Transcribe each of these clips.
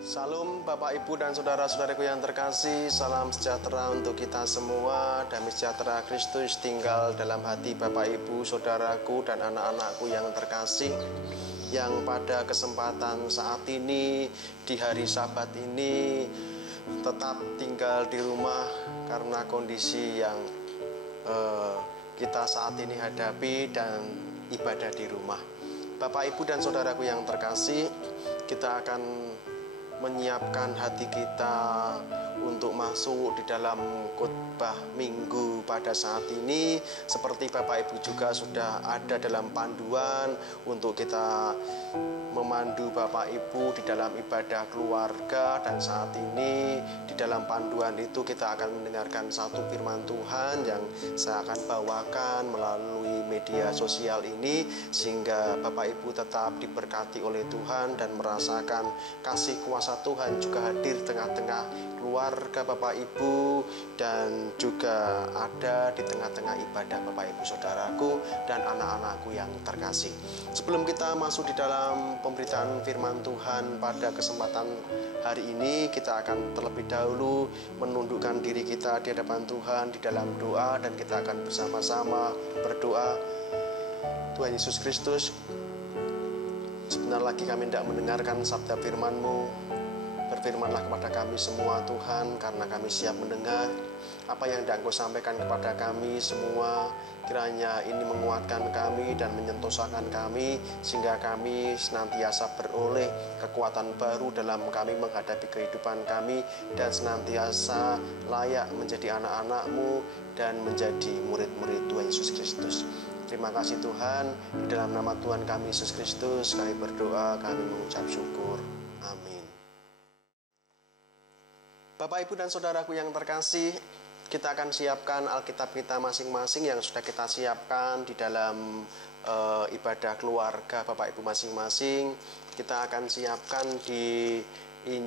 Salam Bapak Ibu dan saudara-saudaraku yang terkasih. Salam sejahtera untuk kita semua. Damai sejahtera Kristus tinggal dalam hati Bapak Ibu, saudaraku dan anak-anakku yang terkasih, yang pada kesempatan saat ini, di hari Sabat ini, tetap tinggal di rumah karena kondisi yang kita saat ini hadapi dan ibadah di rumah. Bapak Ibu dan saudaraku yang terkasih, kita akan menyiapkan hati kita untuk masuk di dalam khotbah minggu pada saat ini. Seperti Bapak Ibu juga sudah ada dalam panduan untuk kita memandu Bapak Ibu di dalam ibadah keluarga. Dan saat ini di dalam panduan itu kita akan mendengarkan satu firman Tuhan yang saya akan bawakan melalui media sosial ini, sehingga Bapak Ibu tetap diberkati oleh Tuhan dan merasakan kasih kuasa Tuhan juga hadir tengah-tengah keluarga Bapak Ibu, dan juga ada di tengah-tengah ibadah Bapak Ibu saudaraku dan anak-anakku yang terkasih. Sebelum kita masuk di dalam pemberitaan firman Tuhan pada kesempatan hari ini, kita akan terlebih dahulu menundukkan diri kita di hadapan Tuhan di dalam doa, dan kita akan bersama-sama berdoa. Tuhan Yesus Kristus, sebentar lagi kami hendak mendengarkan sabda firman-Mu. Berfirmanlah kepada kami semua Tuhan, karena kami siap mendengar apa yang hendak Engkau sampaikan kepada kami semua. Kiranya ini menguatkan kami dan menyentosakan kami, sehingga kami senantiasa beroleh kekuatan baru dalam kami menghadapi kehidupan kami, dan senantiasa layak menjadi anak-anak-Mu dan menjadi murid-murid Tuhan Yesus Kristus. Terima kasih Tuhan, di dalam nama Tuhan kami Yesus Kristus kami berdoa, kami mengucap syukur. Amin. Bapak Ibu dan saudaraku yang terkasih, kita akan siapkan Alkitab kita masing-masing yang sudah kita siapkan di dalam ibadah keluarga Bapak Ibu masing-masing. Kita akan siapkan di 1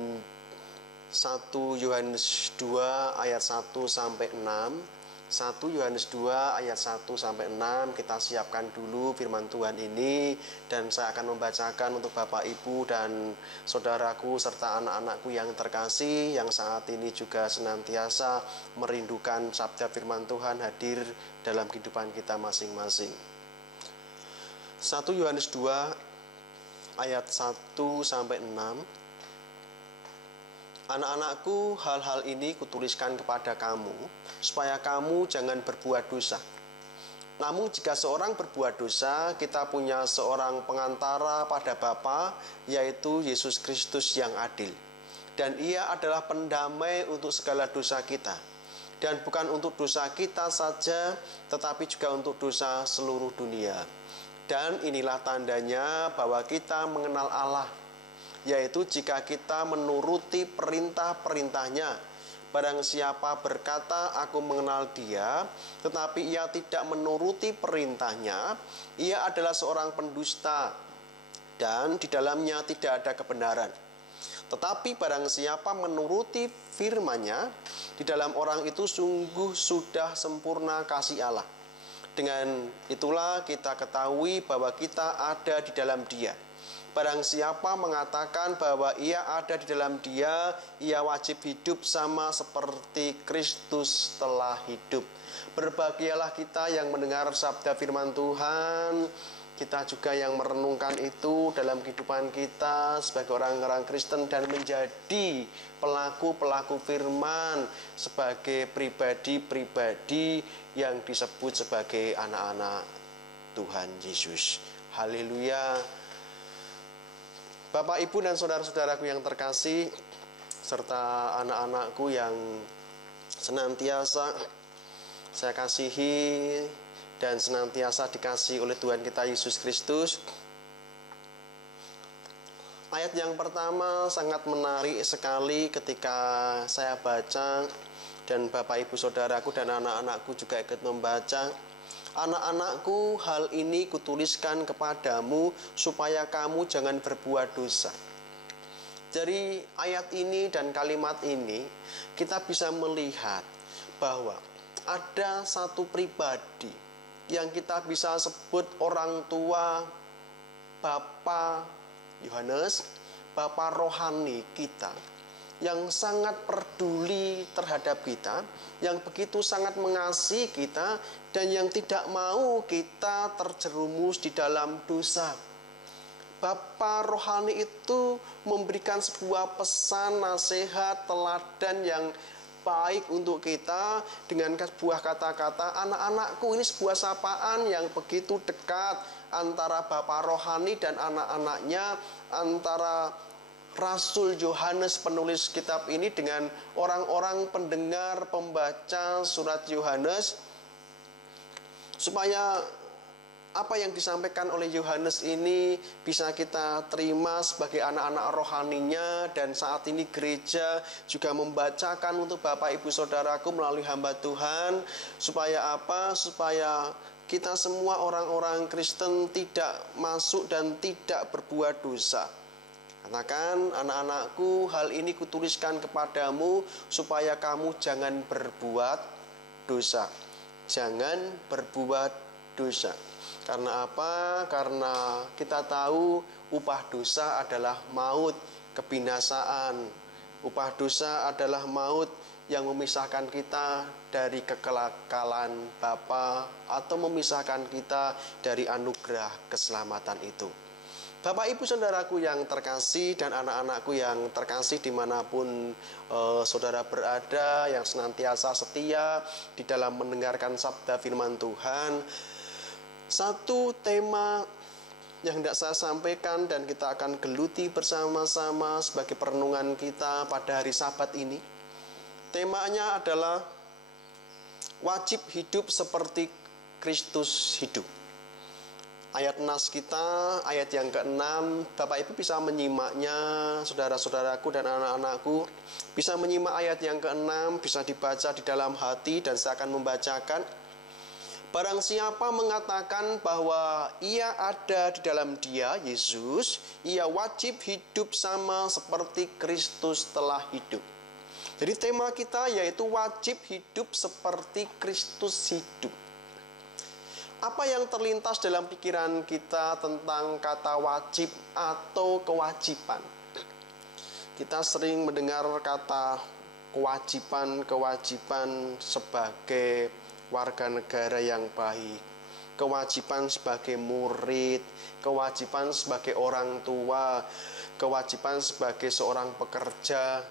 Yohanes 2 ayat 1 sampai 6. 1 Yohanes 2 ayat 1 sampai 6. Kita siapkan dulu firman Tuhan ini, dan saya akan membacakan untuk Bapak Ibu dan saudaraku serta anak-anakku yang terkasih, yang saat ini juga senantiasa merindukan sabda firman Tuhan hadir dalam kehidupan kita masing-masing. 1 Yohanes 2 ayat 1 sampai 6. Anak-anakku, hal-hal ini kutuliskan kepada kamu, supaya kamu jangan berbuat dosa. Namun jika seorang berbuat dosa, kita punya seorang pengantara pada Bapa, yaitu Yesus Kristus yang adil. Dan ia adalah pendamai untuk segala dosa kita. Dan bukan untuk dosa kita saja, tetapi juga untuk dosa seluruh dunia. Dan inilah tandanya bahwa kita mengenal Allah, yaitu jika kita menuruti perintah-perintahnya. Barang siapa berkata, aku mengenal dia, tetapi ia tidak menuruti perintahnya, ia adalah seorang pendusta, dan di dalamnya tidak ada kebenaran. Tetapi barang siapa menuruti firman-Nya, di dalam orang itu sungguh sudah sempurna kasih Allah. Dengan itulah kita ketahui bahwa kita ada di dalam Dia. Barang siapa mengatakan bahwa ia ada di dalam Dia, ia wajib hidup sama seperti Kristus telah hidup. Berbahagialah kita yang mendengar sabda firman Tuhan, kita juga yang merenungkan itu dalam kehidupan kita sebagai orang-orang Kristen, dan menjadi pelaku-pelaku firman sebagai pribadi-pribadi yang disebut sebagai anak-anak Tuhan Yesus. Haleluya. Bapak, Ibu, dan saudara-saudaraku yang terkasih, serta anak-anakku yang senantiasa saya kasihi dan senantiasa dikasihi oleh Tuhan kita Yesus Kristus. Ayat yang pertama sangat menarik sekali ketika saya baca, dan Bapak, Ibu, saudaraku dan anak-anakku juga ikut membaca. Anak-anakku, hal ini kutuliskan kepadamu supaya kamu jangan berbuat dosa. Dari ayat ini dan kalimat ini, kita bisa melihat bahwa ada satu pribadi yang kita bisa sebut orang tua Bapak Yohanes, Bapa rohani kita yang sangat peduli terhadap kita, yang begitu sangat mengasihi kita, dan yang tidak mau kita terjerumus di dalam dosa. Bapa rohani itu memberikan sebuah pesan, nasihat, teladan yang baik untuk kita dengan sebuah kata-kata, anak-anakku. Ini sebuah sapaan yang begitu dekat antara Bapa rohani dan anak-anaknya, antara Rasul Yohanes penulis kitab ini dengan orang-orang pendengar, pembaca surat Yohanes, supaya apa yang disampaikan oleh Yohanes ini bisa kita terima sebagai anak-anak rohaninya. Dan saat ini gereja juga membacakan untuk Bapak Ibu Saudaraku melalui hamba Tuhan. Supaya apa? Supaya kita semua orang-orang Kristen tidak masuk dan tidak berbuat dosa. Katakan, anak-anakku, hal ini kutuliskan kepadamu supaya kamu jangan berbuat dosa. Jangan berbuat dosa. Karena apa? Karena kita tahu upah dosa adalah maut, kebinasaan. Upah dosa adalah maut yang memisahkan kita dari kekekalan Bapa, atau memisahkan kita dari anugerah keselamatan itu. Bapak Ibu Saudaraku yang terkasih dan anak-anakku yang terkasih dimanapun saudara berada, yang senantiasa setia di dalam mendengarkan sabda firman Tuhan, satu tema yang hendak saya sampaikan dan kita akan geluti bersama-sama sebagai perenungan kita pada hari Sabat ini. Temanya adalah wajib hidup seperti Kristus hidup. Ayat nas kita, ayat yang ke-6, Bapak Ibu bisa menyimaknya, saudara-saudaraku dan anak-anakku. Bisa menyimak ayat yang ke-6, bisa dibaca di dalam hati dan saya akan membacakan. Barang siapa mengatakan bahwa ia ada di dalam dia, Yesus, ia wajib hidup sama seperti Kristus telah hidup. Jadi tema kita yaitu wajib hidup seperti Kristus hidup. Apa yang terlintas dalam pikiran kita tentang kata wajib atau kewajiban? Kita sering mendengar kata kewajiban sebagai warga negara yang baik, kewajiban sebagai murid, kewajiban sebagai orang tua, kewajiban sebagai seorang pekerja,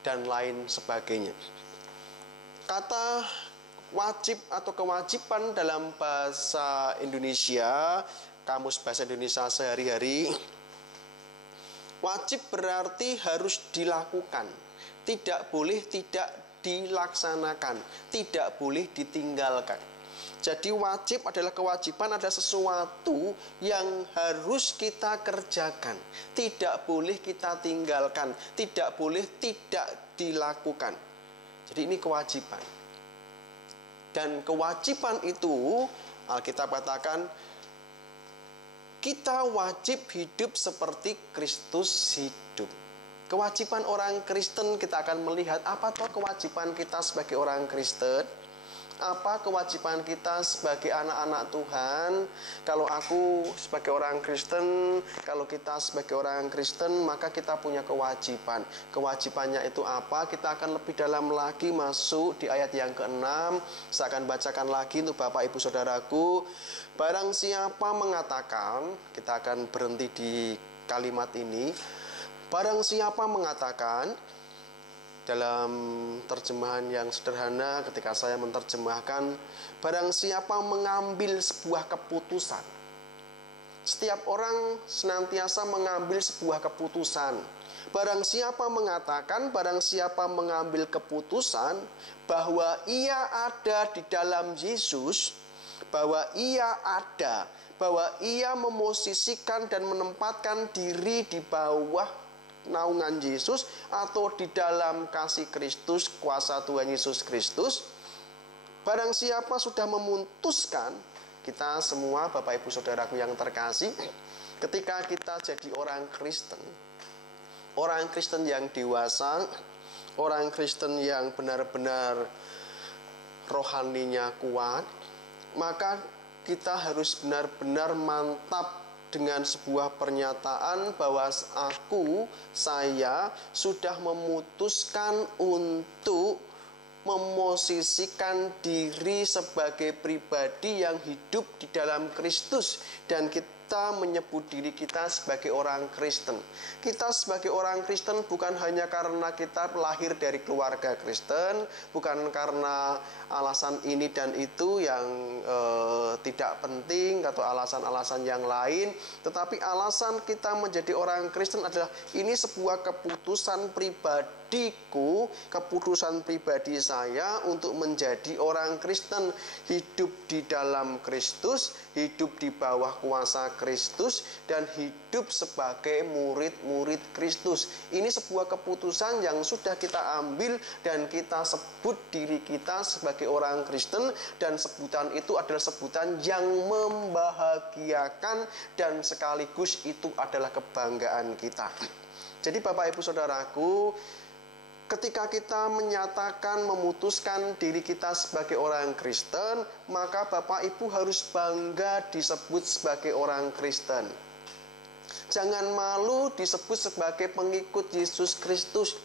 dan lain sebagainya. Kata wajib atau kewajiban dalam bahasa Indonesia, kamus bahasa Indonesia sehari-hari, wajib berarti harus dilakukan, tidak boleh tidak dilaksanakan, tidak boleh ditinggalkan. Jadi wajib adalah kewajiban, ada sesuatu yang harus kita kerjakan, tidak boleh kita tinggalkan, tidak boleh tidak dilakukan. Jadi ini kewajiban. Dan kewajiban itu Alkitab katakan kita wajib hidup seperti Kristus hidup. Kewajiban orang Kristen, kita akan melihat apa toh kewajiban kita sebagai orang Kristen, apa kewajiban kita sebagai anak-anak Tuhan. Kalau aku sebagai orang Kristen, kalau kita sebagai orang Kristen, maka kita punya kewajiban. Kewajibannya itu apa? Kita akan lebih dalam lagi masuk di ayat yang ke-6. Saya akan bacakan lagi untuk Bapak Ibu Saudaraku. Barang siapa mengatakan, kita akan berhenti di kalimat ini. Barang siapa mengatakan, dalam terjemahan yang sederhana ketika saya menerjemahkan, barang siapa mengambil sebuah keputusan. Setiap orang senantiasa mengambil sebuah keputusan. Barang siapa mengatakan, barang siapa mengambil keputusan bahwa ia ada di dalam Yesus, bahwa ia ada, bahwa ia memosisikan dan menempatkan diri di bawah naungan Yesus atau di dalam kasih Kristus, kuasa Tuhan Yesus Kristus. Barang siapa sudah memutuskan, kita semua Bapak Ibu Saudaraku yang terkasih, ketika kita jadi orang Kristen yang dewasa, orang Kristen yang benar-benar rohaninya kuat, maka kita harus benar-benar mantap dengan sebuah pernyataan bahwa saya sudah memutuskan untuk memosisikan diri sebagai pribadi yang hidup di dalam Kristus, dan kita menyebut diri kita sebagai orang Kristen. Kita sebagai orang Kristen bukan hanya karena kita lahir dari keluarga Kristen, bukan karena alasan ini dan itu yang tidak penting atau alasan-alasan yang lain, tetapi alasan kita menjadi orang Kristen adalah ini sebuah keputusan pribadiku, keputusan pribadi saya untuk menjadi orang Kristen, hidup di dalam Kristus, hidup di bawah kuasa Kristus, dan hidup sebagai murid-murid Kristus. Ini sebuah keputusan yang sudah kita ambil dan kita sebut diri kita sebagai orang Kristen, dan sebutan itu adalah sebutan yang membahagiakan dan sekaligus itu adalah kebanggaan kita. Jadi Bapak Ibu Saudaraku, ketika kita menyatakan, memutuskan diri kita sebagai orang Kristen, maka Bapak Ibu harus bangga disebut sebagai orang Kristen. Jangan malu disebut sebagai pengikut Yesus Kristus.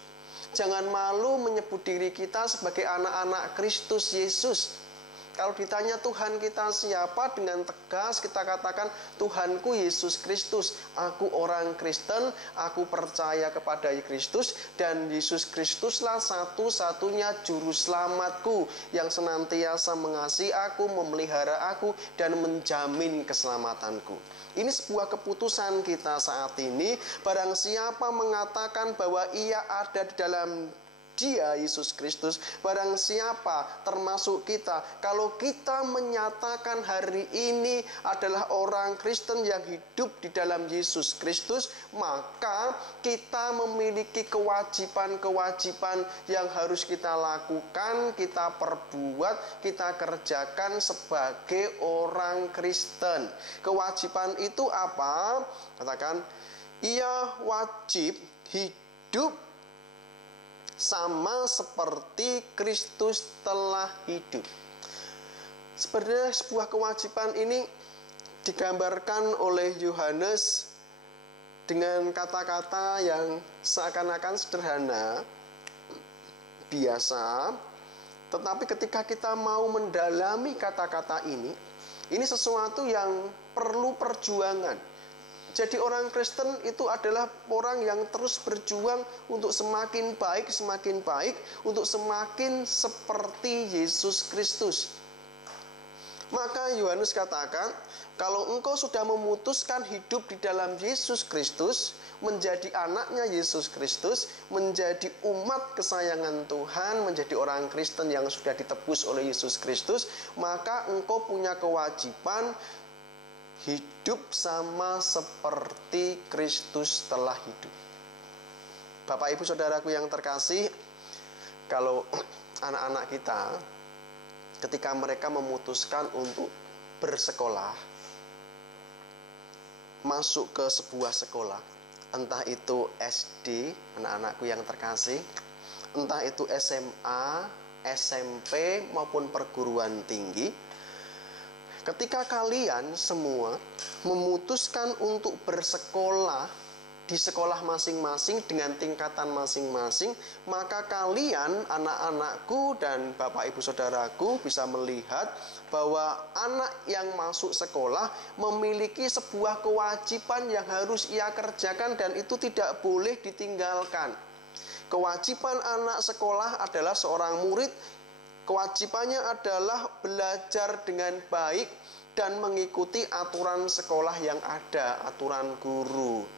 Jangan malu menyebut diri kita sebagai anak-anak Kristus Yesus. Kalau ditanya Tuhan kita siapa, dengan tegas kita katakan, Tuhanku Yesus Kristus. Aku orang Kristen, aku percaya kepada Kristus, dan Yesus Kristuslah satu-satunya juru selamatku yang senantiasa mengasihi aku, memelihara aku, dan menjamin keselamatanku. Ini sebuah keputusan kita saat ini. Barang siapa mengatakan bahwa ia ada di dalam Dia, Yesus Kristus, barang siapa termasuk kita, kalau kita menyatakan hari ini adalah orang Kristen yang hidup di dalam Yesus Kristus, maka kita memiliki kewajiban-kewajiban yang harus kita lakukan, kita perbuat, kita kerjakan sebagai orang Kristen. Kewajiban itu apa? Katakan, ia wajib hidup sama seperti Kristus telah hidup. Sebenarnya sebuah kewajiban ini digambarkan oleh Yohanes dengan kata-kata yang seakan-akan sederhana, biasa, tetapi ketika kita mau mendalami kata-kata ini sesuatu yang perlu perjuangan. Jadi orang Kristen itu adalah orang yang terus berjuang untuk semakin baik, untuk semakin seperti Yesus Kristus. Maka Yohanes katakan, kalau engkau sudah memutuskan hidup di dalam Yesus Kristus, menjadi anaknya Yesus Kristus, menjadi umat kesayangan Tuhan, menjadi orang Kristen yang sudah ditebus oleh Yesus Kristus, maka engkau punya kewajiban hidup sama seperti Kristus telah hidup. Bapak Ibu Saudaraku yang terkasih, kalau anak-anak kita ketika mereka memutuskan untuk bersekolah, masuk ke sebuah sekolah, entah itu SD, anak-anakku yang terkasih, entah itu SMA, SMP maupun perguruan tinggi, ketika kalian semua memutuskan untuk bersekolah di sekolah masing-masing dengan tingkatan masing-masing, maka kalian, anak-anakku dan Bapak Ibu Saudaraku, bisa melihat bahwa anak yang masuk sekolah memiliki sebuah kewajiban yang harus ia kerjakan dan itu tidak boleh ditinggalkan. Kewajiban anak sekolah adalah seorang murid, kewajibannya adalah belajar dengan baik dan mengikuti aturan sekolah yang ada, aturan guru.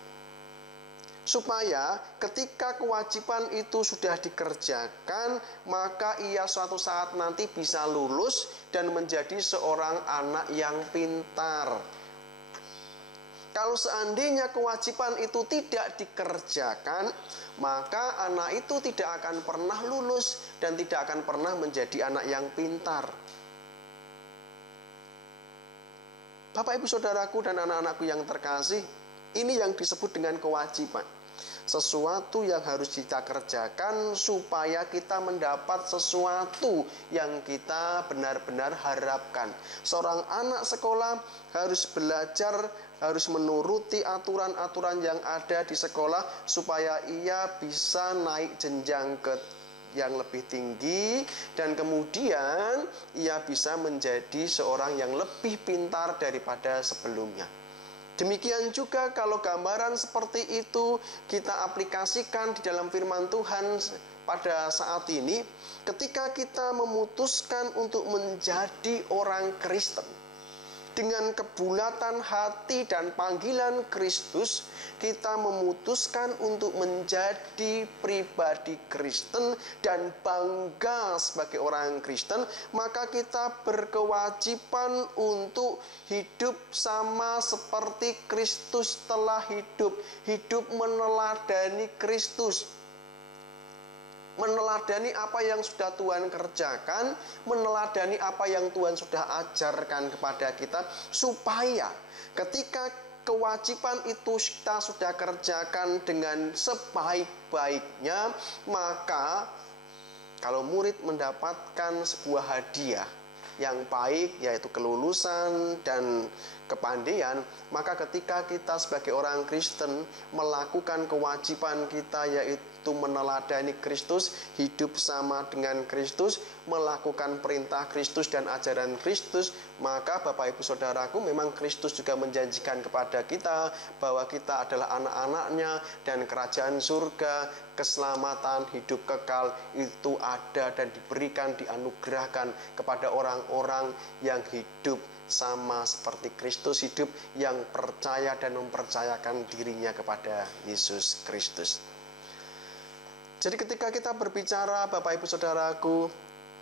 Supaya ketika kewajiban itu sudah dikerjakan, maka ia suatu saat nanti bisa lulus dan menjadi seorang anak yang pintar. Kalau seandainya kewajiban itu tidak dikerjakan, maka anak itu tidak akan pernah lulus dan tidak akan pernah menjadi anak yang pintar. Bapak Ibu Saudaraku dan anak-anakku yang terkasih, ini yang disebut dengan kewajiban. sesuatu yang harus kita kerjakan supaya kita mendapat sesuatu yang kita benar-benar harapkan. Seorang anak sekolah harus belajar, harus menuruti aturan-aturan yang ada di sekolah supaya ia bisa naik jenjang ke yang lebih tinggi, dan kemudian ia bisa menjadi seorang yang lebih pintar daripada sebelumnya. Demikian juga kalau gambaran seperti itu kita aplikasikan di dalam firman Tuhan pada saat ini, ketika kita memutuskan untuk menjadi orang Kristen dengan kebulatan hati dan panggilan Kristus, kita memutuskan untuk menjadi pribadi Kristen dan bangga sebagai orang Kristen, maka kita berkewajiban untuk hidup sama seperti Kristus telah hidup. Hidup meneladani Kristus, meneladani apa yang sudah Tuhan kerjakan, meneladani apa yang Tuhan sudah ajarkan kepada kita, supaya ketika kewajiban itu kita sudah kerjakan dengan sebaik-baiknya, maka kalau murid mendapatkan sebuah hadiah yang baik, yaitu kelulusan dan kepandaian, maka ketika kita sebagai orang Kristen melakukan kewajiban kita, yaitu meneladani Kristus, hidup sama dengan Kristus, melakukan perintah Kristus dan ajaran Kristus, maka Bapak Ibu Saudaraku, memang Kristus juga menjanjikan kepada kita bahwa kita adalah anak-anaknya, dan kerajaan surga, keselamatan, hidup kekal itu ada dan diberikan, dianugerahkan kepada orang-orang yang hidup sama seperti Kristus, hidup yang percaya dan mempercayakan dirinya kepada Yesus Kristus. Jadi ketika kita berbicara, Bapak Ibu Saudaraku,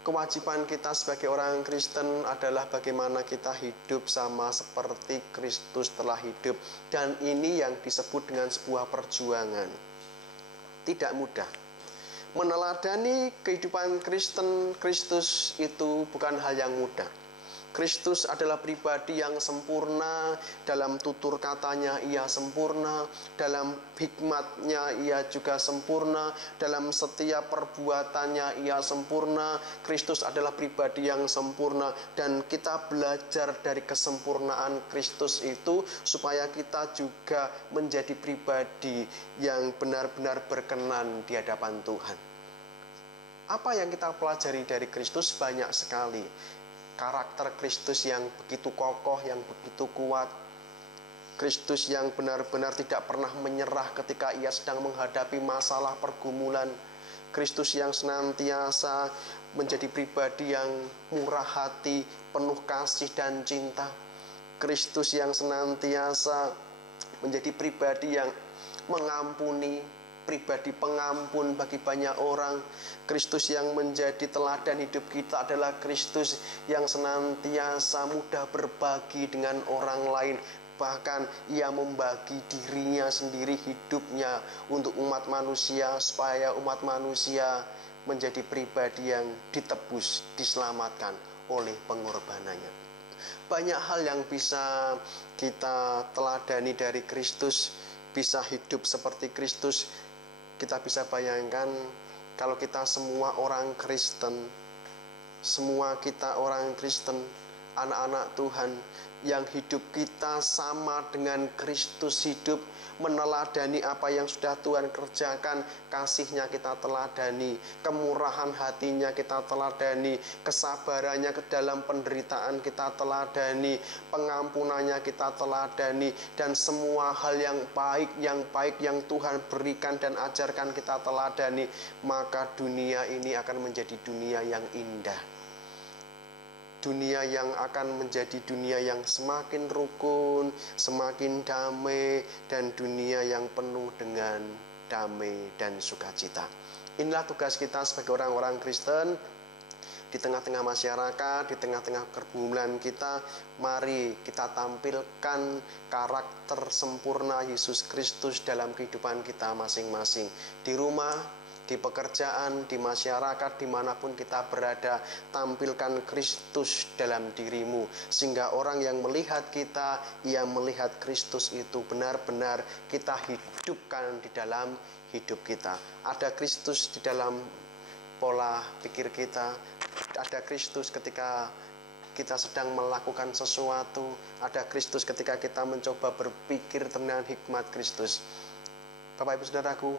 kewajiban kita sebagai orang Kristen adalah bagaimana kita hidup sama seperti Kristus telah hidup. Dan ini yang disebut dengan sebuah perjuangan. Tidak mudah. Meneladani kehidupan Kristen Kristus itu bukan hal yang mudah. Kristus adalah pribadi yang sempurna, dalam tutur katanya ia sempurna, dalam hikmatnya ia juga sempurna, dalam setiap perbuatannya ia sempurna. Kristus adalah pribadi yang sempurna, dan kita belajar dari kesempurnaan Kristus itu supaya kita juga menjadi pribadi yang benar-benar berkenan di hadapan Tuhan. Apa yang kita pelajari dari Kristus? Banyak sekali. Karakter Kristus yang begitu kokoh, yang begitu kuat. Kristus yang benar-benar tidak pernah menyerah ketika ia sedang menghadapi masalah pergumulan. Kristus yang senantiasa menjadi pribadi yang murah hati, penuh kasih dan cinta. Kristus yang senantiasa menjadi pribadi yang mengampuni, pribadi pengampun bagi banyak orang. Kristus yang menjadi teladan hidup kita adalah Kristus yang senantiasa mudah berbagi dengan orang lain. Bahkan ia membagi dirinya sendiri, hidupnya untuk umat manusia, supaya umat manusia menjadi pribadi yang ditebus, diselamatkan oleh pengorbanannya. Banyak hal yang bisa kita teladani dari Kristus, bisa hidup seperti Kristus. Kita bisa bayangkan kalau kita semua orang Kristen, semua kita orang Kristen, anak-anak Tuhan, yang hidup kita sama dengan Kristus hidup, meneladani apa yang sudah Tuhan kerjakan, kasihnya kita teladani, kemurahan hatinya kita teladani, kesabarannya ke dalam penderitaan kita teladani, pengampunannya kita teladani, dan semua hal yang baik yang Tuhan berikan dan ajarkan kita teladani, maka dunia ini akan menjadi dunia yang indah. Dunia yang akan menjadi dunia yang semakin rukun, semakin damai, dan dunia yang penuh dengan damai dan sukacita. Inilah tugas kita sebagai orang-orang Kristen di tengah-tengah masyarakat, di tengah-tengah pergumulan kita. Mari kita tampilkan karakter sempurna Yesus Kristus dalam kehidupan kita masing-masing, di rumah, di pekerjaan, di masyarakat, dimanapun kita berada, tampilkan Kristus dalam dirimu, sehingga orang yang melihat kita, yang melihat Kristus itu benar-benar kita hidupkan di dalam hidup kita. Ada Kristus di dalam pola pikir kita, ada Kristus ketika kita sedang melakukan sesuatu, ada Kristus ketika kita mencoba berpikir tentang hikmat Kristus. Bapak Ibu Saudaraku,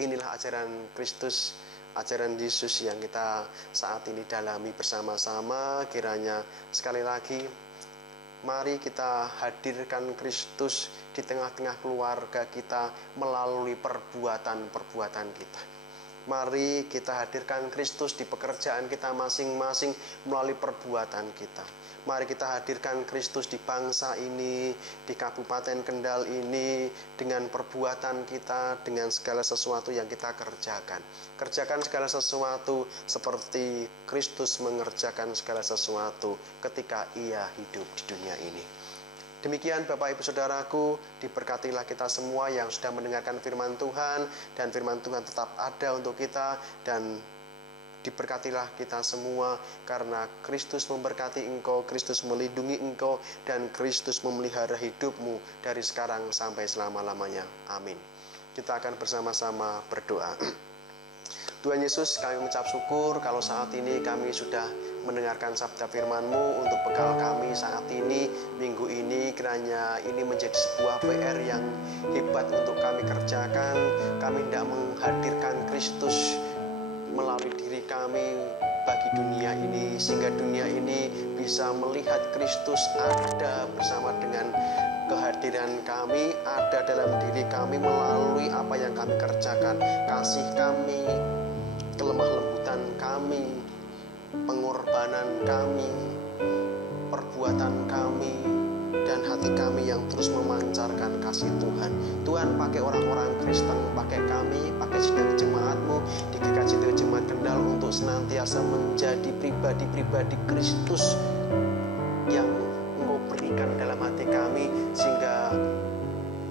inilah ajaran Kristus, ajaran Yesus yang kita saat ini dalami bersama-sama. Kiranya sekali lagi, mari kita hadirkan Kristus di tengah-tengah keluarga kita melalui perbuatan-perbuatan kita. Mari kita hadirkan Kristus di pekerjaan kita masing-masing melalui perbuatan kita. Mari kita hadirkan Kristus di bangsa ini, di Kabupaten Kendal ini, dengan perbuatan kita, dengan segala sesuatu yang kita kerjakan. Kerjakan segala sesuatu seperti Kristus mengerjakan segala sesuatu ketika Ia hidup di dunia ini. Demikian Bapak Ibu Saudaraku, diberkatilah kita semua yang sudah mendengarkan firman Tuhan, dan firman Tuhan tetap ada untuk kita, dan diberkatilah kita semua karena Kristus memberkati engkau, Kristus melindungi engkau, dan Kristus memelihara hidupmu dari sekarang sampai selama-lamanya. Amin. Kita akan bersama-sama berdoa. Tuhan Yesus, kami mengucap syukur kalau saat ini kami sudah mendengarkan sabda firman-Mu untuk bekal kami saat ini, minggu ini. Kiranya ini menjadi sebuah PR yang hebat untuk kami kerjakan. Kami tidak menghadirkan Kristus melalui diri kami bagi dunia ini, sehingga dunia ini bisa melihat Kristus ada bersama dengan kehadiran kami, ada dalam diri kami melalui apa yang kami kerjakan, kasih kami, kelemah lembutan kami, pengorbanan kami, perbuatan kami, dan hati kami yang terus memancarkan kasih Tuhan. Tuhan, pakai orang-orang Kristen, pakai kami, pakai sidang jemaat-Mu di GKJ Jemaat Kendal untuk senantiasa menjadi pribadi-pribadi Kristus yang Engkau berikan dalam hati kami, sehingga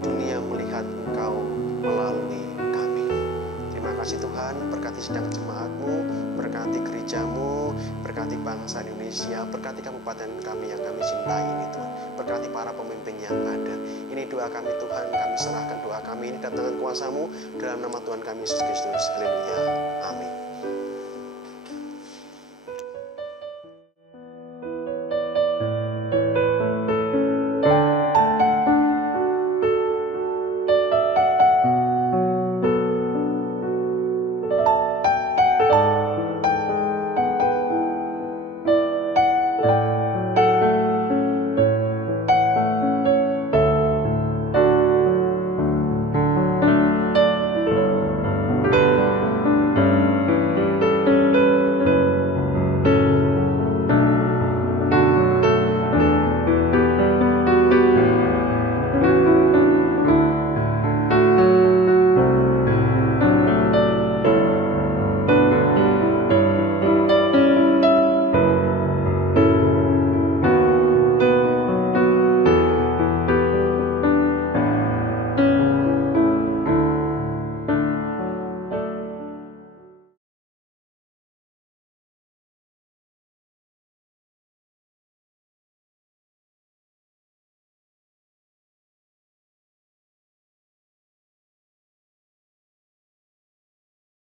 dunia melihat Engkau melalui kami. Terima kasih Tuhan, berkati sidang jemaat-Mu, berkati gereja-Mu, berkati bangsa Indonesia, berkati kabupaten kami yang kami cintai ini Tuhan, berkati para pemimpin yang ada. Ini doa kami Tuhan, kami serahkan doa kami ini dalam tangan kuasa-Mu, dalam nama Tuhan kami Yesus Kristus. Haleluya. Amin.